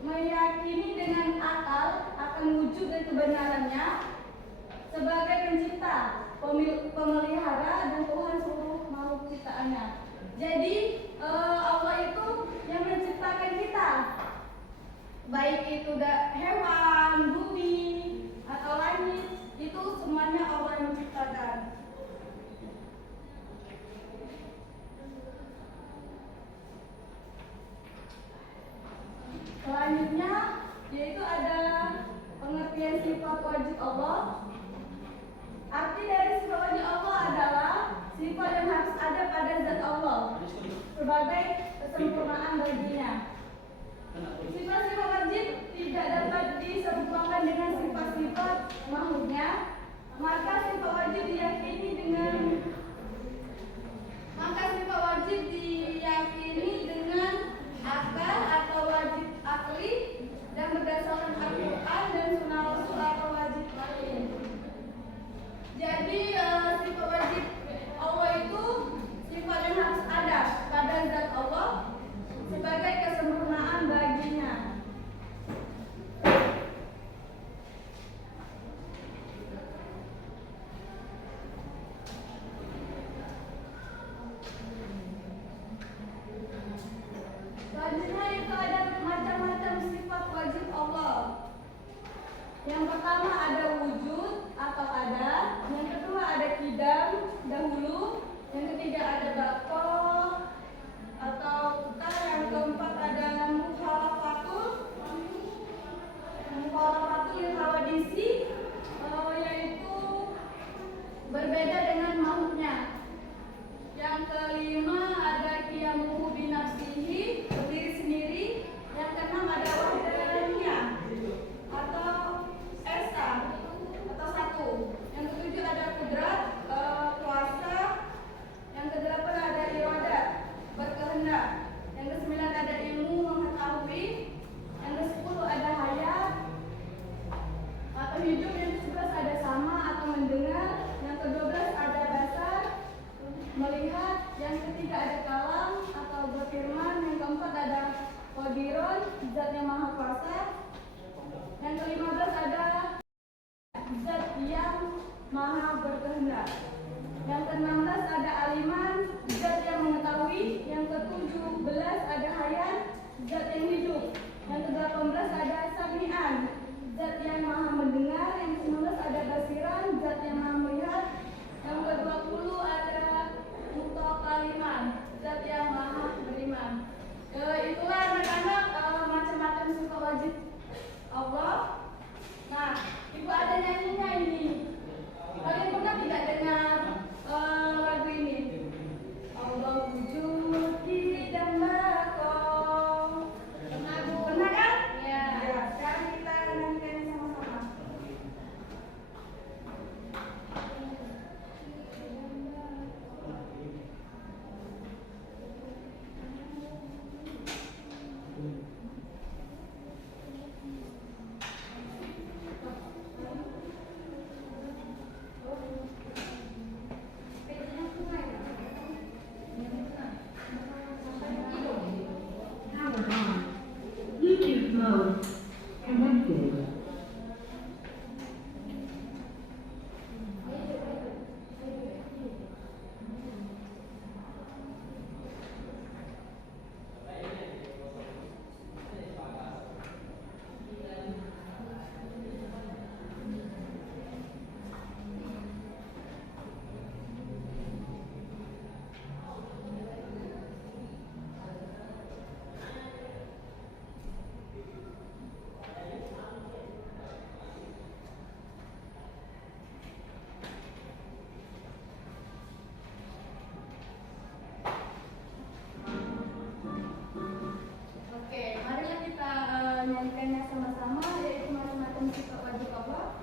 meyakini dengan akal akan wujud dan kebenarannya sebagai pencipta, pemelihara dan Tuhan seluruh makhluk ciptaannya. Jadi Allah itu yang menciptakan kita, baik itu hewan, bumi atau langit, itu semuanya Allah yang menciptakan. Selanjutnya yaitu ada pengertian sifat wajib Allah. Arti dari sifat wajib Allah adalah sifat yang harus ada pada zat Allah sebagai kesempurnaan baginya. Sifat-sifat wajib tidak dapat disempurnakan dengan sifat-sifat makhluknya, maka sifat wajib diyakini dengan akal atau wajib akli dan berdasarkan Al-Quran dan Sunnah Rasul atau wajib lain. Jadi sifat wajib Allah itu sifat yang harus ada pada zat Allah sebagai kesempurnaan baginya. Selanjutnya itu ada macam-macam sifat wajib Allah. Yang pertama ada wujud atau ada, yang kedua ada qidam, dahulu, yang ketiga ada baqo atau putar, yang keempat ada mukhalafatul lil hawadisi, yaitu berbeda dengan makhluknya. Yang kelima ada qiyamuhu binafsihi, berdiri sendiri. Yang keenam ada wahdaniyah atau esa atau satu. Yang ketujuh ada kudrat, kuasa. Yang kedelapan ada iradat, berkehendak. Yang kesembilan ada ilmu, mengetahui. Yang kesepuluh ada hayat atau hidup. Yang kesebelas ada sama atau mendengar. Yang kedua ada basar, melihat. Yang ketiga ada kalam atau berfirman. Yang keempat ada qadirun, zat yang maha kuasa. Yang ke-15 ada zat yang maha berkehendak. Yang ke-16 ada aliman, zat yang mengetahui. Yang ke-17 ada hayat, zat yang hidup. Yang ke-18 ada sami'an, zat yang maha mendengar. Yang ke-19 ada basiran, zat yang maha melihat. Yang ke-20 ada mutaqaliman, zat yang maha beriman. Itulah anak-anak macam-macam sifat wajib Allah. Nah, ibu ada nyanyinya ini. Kalian pernah tidak dengar lagu ini? Allah wujud dan baqo. Pernah kan? Ya. Sekarang kita nyanyikan sama-sama. YouTube mode connected. Nyanyikannya sama-sama, yaitu macam-macam sifat wajib Allah.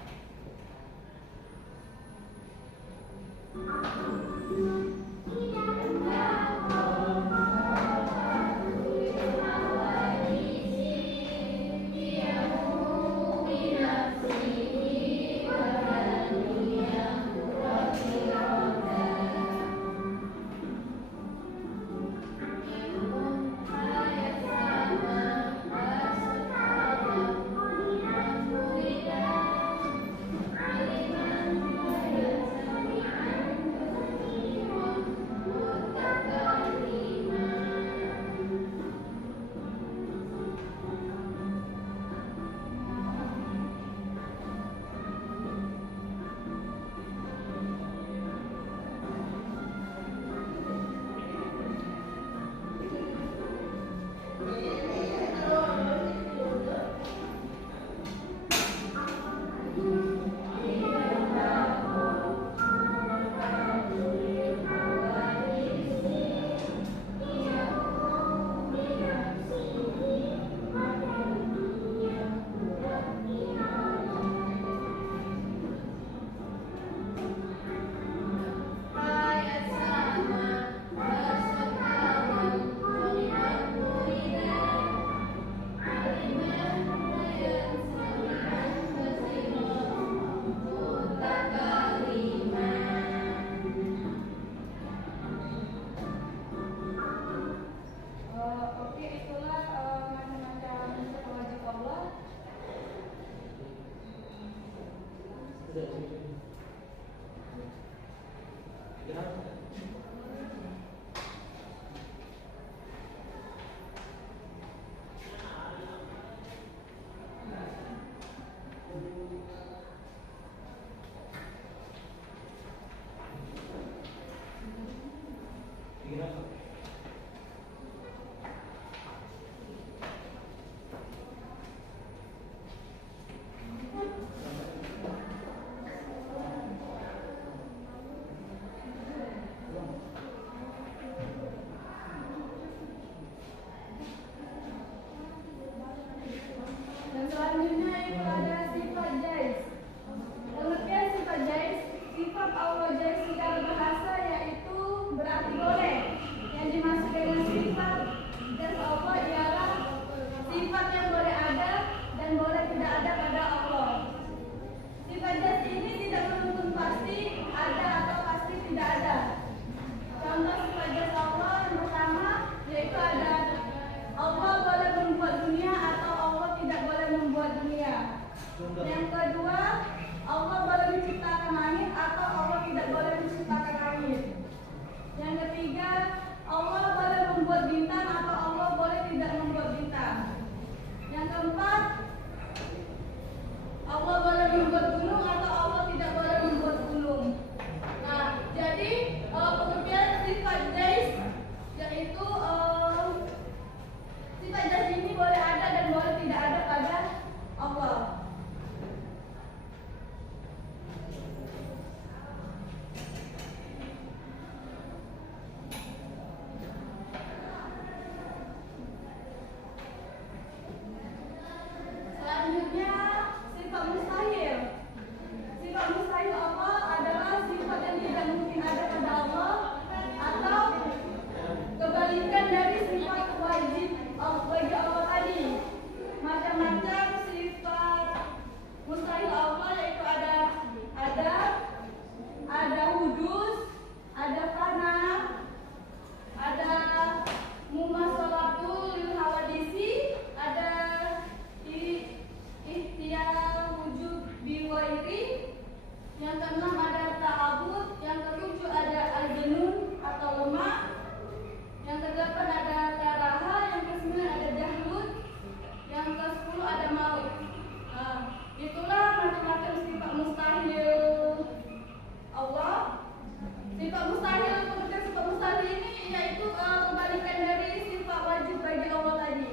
Dan selanjutnya itu ada sifat jais. Pengertian sifat jais, sifat Allah jais secara bahasa yaitu berarti boleh. Yang dimaksud dengan sifat jais Allah ialah sifat yang boleh ada dan boleh tidak ada pada Allah. Sifat jais ini tidak menuntut pasti ada atau pasti tidak ada. Contoh sifat jais Allah yang pertama yaitu ada Allah boleh membuat dunia atau Allah tidak boleh membuat dunia. Yang kedua, Allah boleh menciptakan langit atau Allah tidak boleh menciptakan langit. Yang ketiga, Allah boleh membuat bintang atau Allah boleh tidak membuat bintang. Yang keempat, Allah boleh membuat gunung atau Allah tidak boleh membuat gunung. Nah, jadi kemudian sifat jais yaitu sifat jais ini boleh ada dan boleh tidak ada pada Allah. Selanjutnya sifat mustahil. Sifat mustahil Allah adalah sifat yang tidak mungkin ada pada Allah atau kebalikan dari sifat wajib bagi Allah tadi. Macam-macam sifat mustahil Allah yaitu ada hudus, ada fana, ada mumasolatul lil hawadisi, ada ihtiyar wujud biwairi. Yang keenam ada ta'abud, yang ketujuh ada al-junun atau lemah. Yang kedelapan ada karaha, yang kesembilan ada jahlun, yang ke-10 ada maut. Nah, itulah macam-macam sifat mustahil Allah. Sifat mustahil, kemudian sifat mustahil ini yaitu kebalikan dari sifat wajib bagi Allah tadi.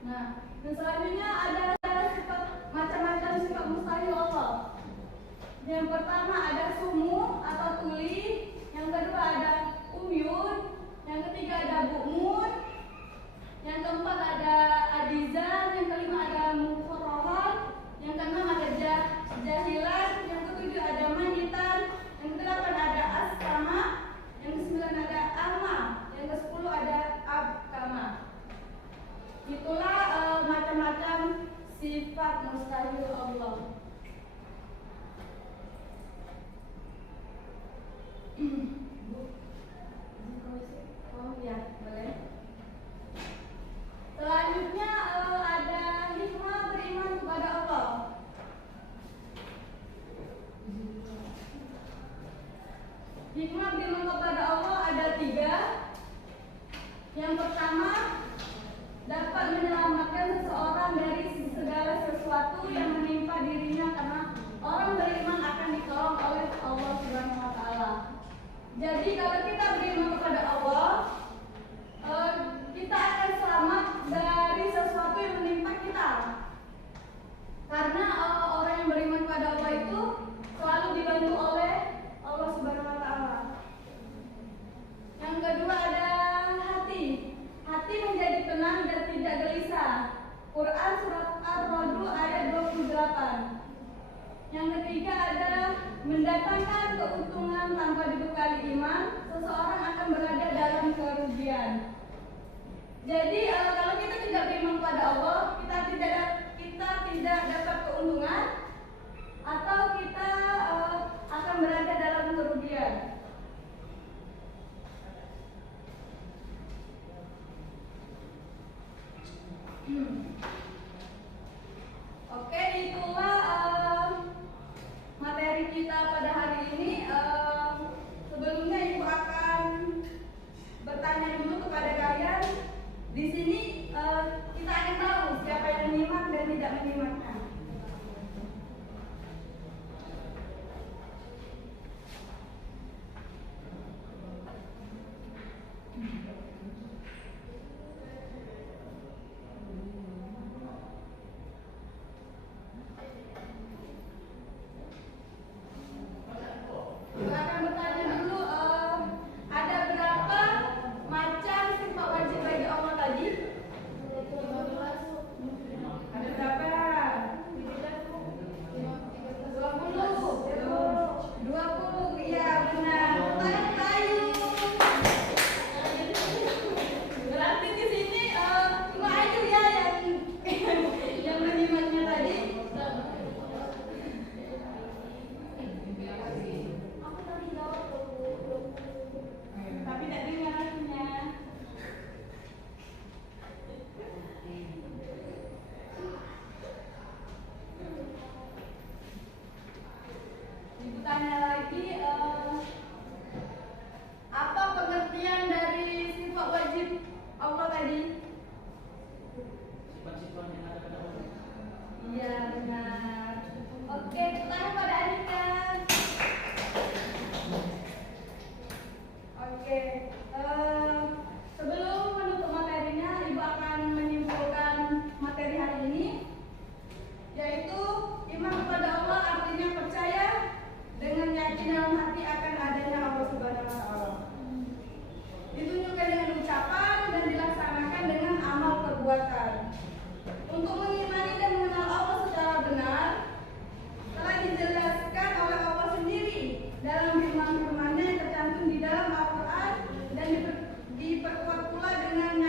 Nah, dan selanjutnya ada macam-macam sifat mustahil Allah. Yang pertama ada sumu atau tuli, yang kedua ada umyun, yang ketiga ada bu'mun, yang keempat ada adizan, yang kelima ada mukhotohan, yang keenam ada jahilan, yang ketujuh ada manitan, yang kedelapan ada askama, yang kesembilan ada ama, yang ke-10 ada abkama. Itulah macam-macam sifat mustahil Allah. Oh ya, boleh. Selanjutnya ada hikmah beriman kepada Allah. Hikmah beriman kepada Allah ada 3. Yang pertama, dapat menyelamatkan seseorang dari segala sesuatu yang menimpa dirinya karena orang beriman akan ditolong oleh Allah Subhanahu wa taala. Jadi kalau kita beriman kepada Allah, kita akan selamat dari sesuatu yang menimpa kita. Karena orang yang beriman kepada Allah itu selalu dibantu oleh Allah Subhanahu wa taala. Yang kedua ada hati. Hati menjadi tenang dan tidak gelisah. Quran surat Ar-Ra'd ayat 28. Yang ketiga ada mendatangkan keuntungan tanpa dibekali iman. Seseorang akan berada dalam kerugian. Jadi kalau kita tidak beriman kepada Allah, kita tidak dapat keuntungan atau kita akan berada dalam kerugian. benar. Tangan kayu. Berarti di sini cuma Ayu ya yang menyimaknya tadi. Tapi tidak dengar artinya. Ibu tanya lagi, apa pengertian dari sifat wajib Allah tadi? Sifat-sifat yang ada pada Allah. Iya benar. Oke, tanya pada Anika. Oke, sebelum menutup materinya, Ibu akan menyimpulkan materi hari ini, yaitu iman kepada Allah artinya percaya dengan yakin dalam hati akan adanya Allah Subhanahu wa Ta'ala. Ditunjukkan dengan ucapan dan dilaksanakan dengan amal perbuatan. Untuk mengimani dan mengenal Allah secara benar telah dijelaskan oleh Allah sendiri dalam firman-firman-Nya yang tercantum di dalam Al-Quran dan diperkuat pula dengan